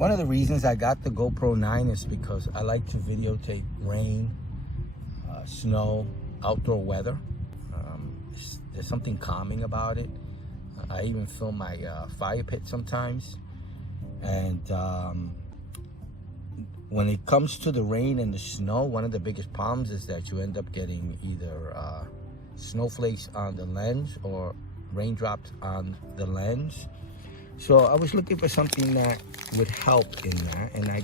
One of the reasons I got the GoPro 9 is because I like to videotape rain, snow, outdoor weather. There's something calming about it. I even film my fire pit sometimes. And when it comes to the rain and the snow, one of the biggest problems is that you end up getting either snowflakes on the lens or raindrops on the lens. So I was looking for something that would help in that, and I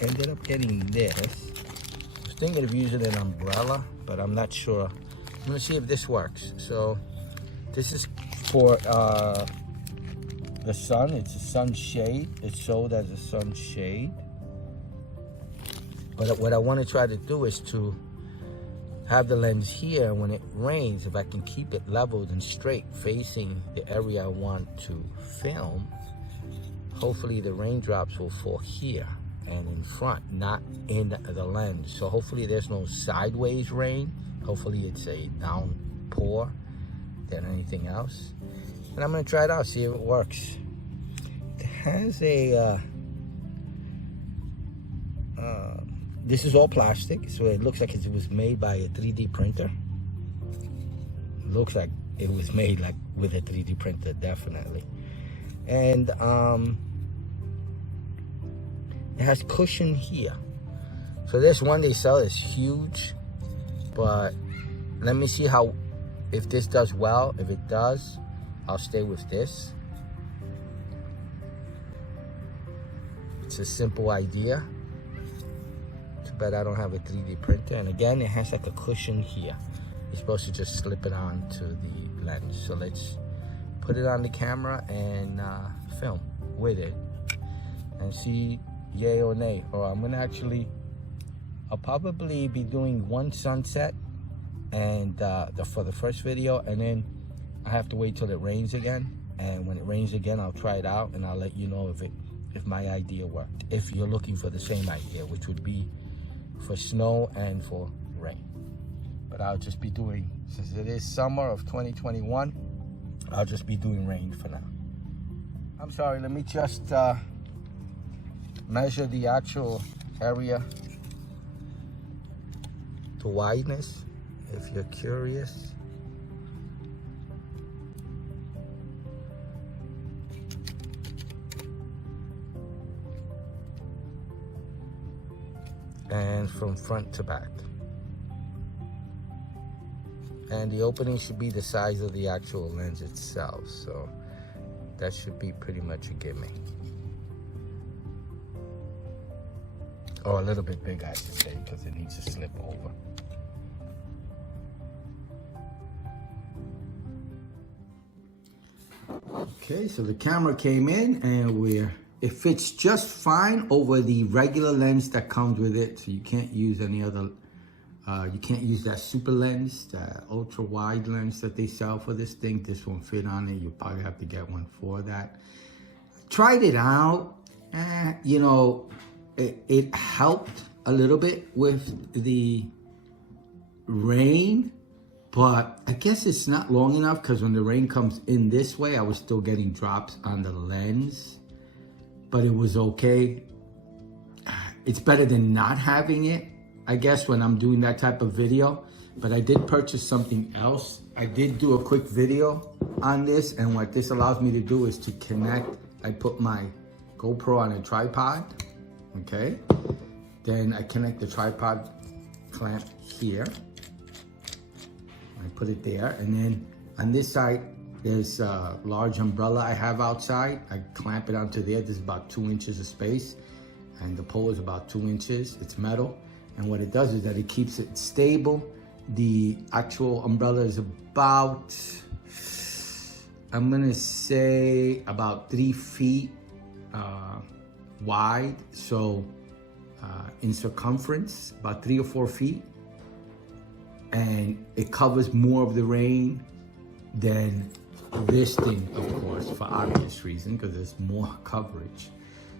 ended up getting this. I was thinking of using an umbrella, but I'm not sure. I'm gonna see if this works. So this is for the sun. It's a sunshade. It's sold as a sunshade. But what I want to try to do is to have the lens here. When it rains, if I can keep it leveled and straight facing the area I want to film, hopefully the raindrops will fall here and in front, not in the lens. So hopefully there's no sideways rain. Hopefully it's a downpour than anything else. And I'm gonna try it out, see if it works. It has a this is all plastic, so it looks like it was made by a 3D printer. It looks like it was made like with a 3D printer, definitely. And it has cushion here. So this one they sell is huge, but let me see if this does well. If it does, I'll stay with this. It's a simple idea. But I don't have a 3D printer, and again, it has like a cushion here. You're supposed to just slip it on to the lens. So let's put it on the camera and film with it and see yay or nay. Or I'll probably be doing one sunset and for the first video, and then I have to wait till it rains again. And when it rains again, I'll try it out and I'll let you know if my idea worked. If you're looking for the same idea, which would be for snow and for rain. But I'll just be doing, since it is summer of 2021, I'll just be doing rain for now. I'm sorry, let me just measure the actual area, the wideness, if you're curious. And from front to back. And the opening should be the size of the actual lens itself, so that should be pretty much a gimme. Or a little bit big, I should say, because it needs to slip over. Okay, so the camera came in and it fits just fine over the regular lens that comes with it. So you can't use any other, you can't use that super lens, that ultra wide lens that they sell for this thing. This won't fit on it. You'll probably have to get one for that. Tried it out, you know, it helped a little bit with the rain, but I guess it's not long enough, because when the rain comes in this way, I was still getting drops on the lens. But it was okay. It's better than not having it, I guess, when I'm doing that type of video. But I did purchase something else. I did do a quick video on this, and what this allows me to do is to connect. I put my GoPro on a tripod, okay? Then I connect the tripod clamp here. I put it there, and then on this side, there's a large umbrella I have outside. I clamp it onto there. There's about 2 inches of space, and the pole is about 2 inches. It's metal, and what it does is that it keeps it stable. The actual umbrella is about, I'm gonna say about 3 feet wide. So in circumference, about 3 or 4 feet, and it covers more of the rain than this thing, of course, for obvious reason, because there's more coverage.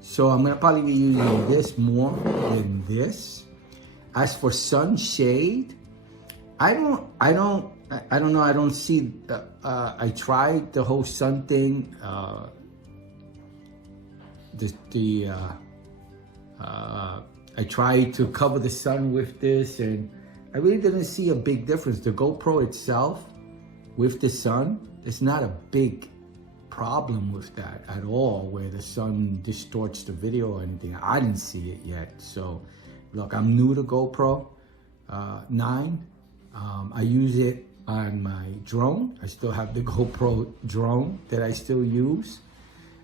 So I'm gonna probably be using this more than this. As for sunshade, I don't know. I don't see. I tried the whole sun thing. The I tried to cover the sun with this, and I really didn't see a big difference. The GoPro itself with the sun, it's not a big problem with that at all, where the sun distorts the video or anything. I didn't see it yet. So look, I'm new to GoPro 9. I use it on my drone. I still have the GoPro drone that I still use,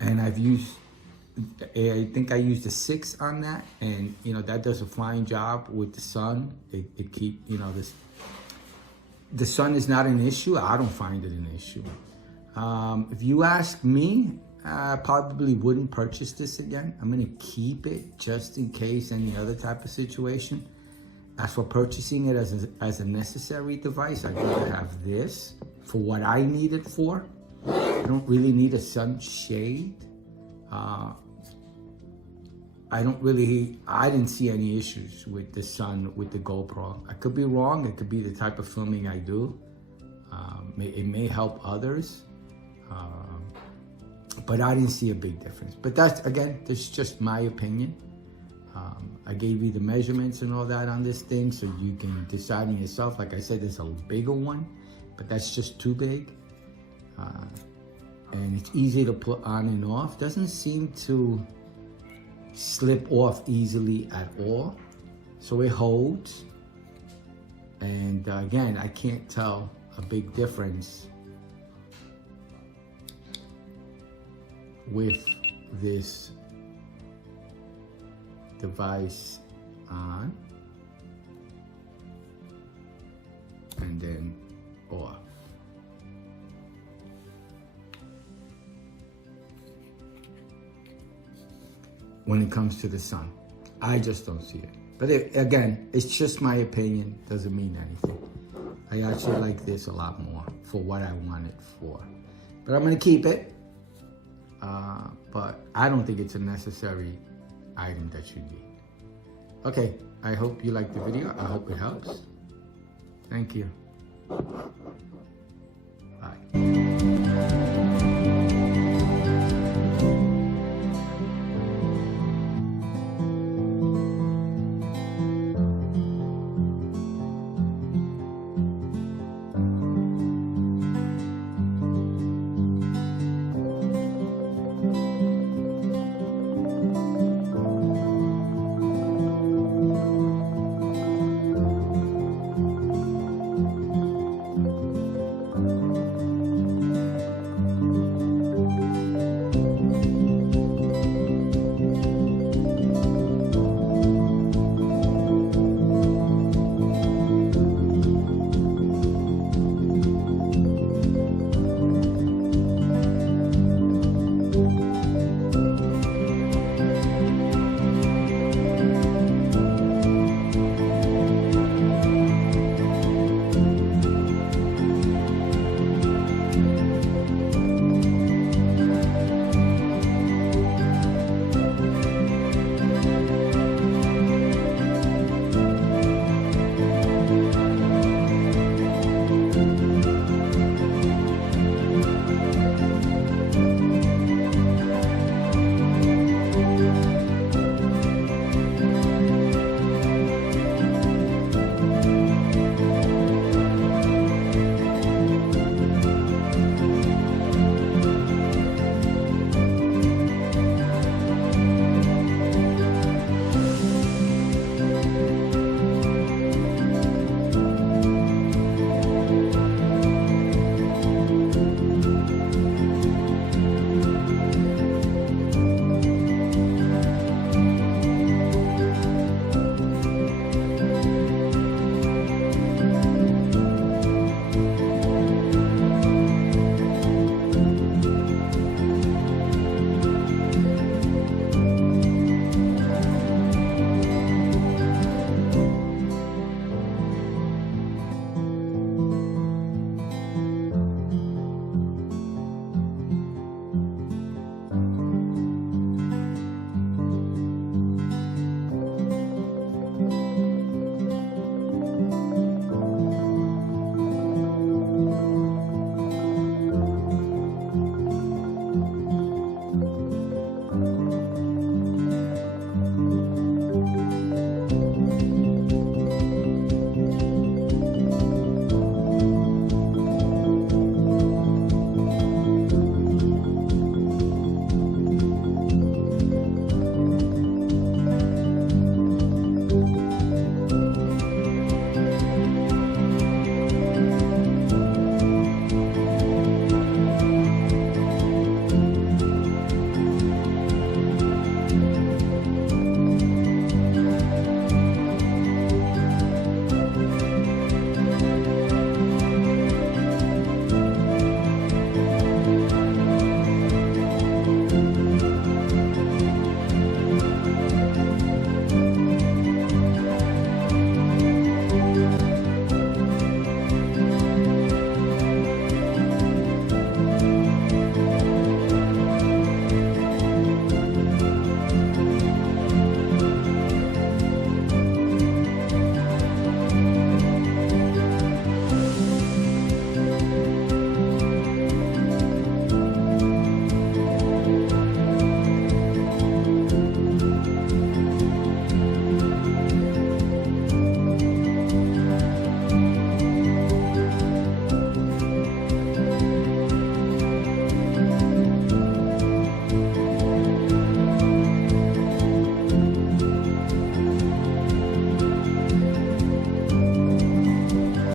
and I think I used a 6 on that, and you know, that does a fine job with the sun. It keep, you know, the sun is not an issue. I don't find it an issue. If you ask me, I probably wouldn't purchase this again. I'm gonna keep it just in case any other type of situation. As for purchasing it as a necessary device, I'd rather have this for what I need it for. I don't really need a sunshade. I didn't see any issues with the sun, with the GoPro. I could be wrong. It could be the type of filming I do. It may help others. But I didn't see a big difference. But that's just my opinion. I gave you the measurements and all that on this thing, so you can decide on yourself. Like I said, there's a bigger one, but that's just too big. And it's easy to put on and off. Doesn't seem to slip off easily at all. So it holds. And again, I can't tell a big difference with this device on and then off. When it comes to the sun, I just don't see it. But again, it's just my opinion, doesn't mean anything. I actually like this a lot more for what I want it for. But I'm gonna keep it. But I don't think it's a necessary item that you need. Okay, I hope you liked the video. I hope it helps. Thank you.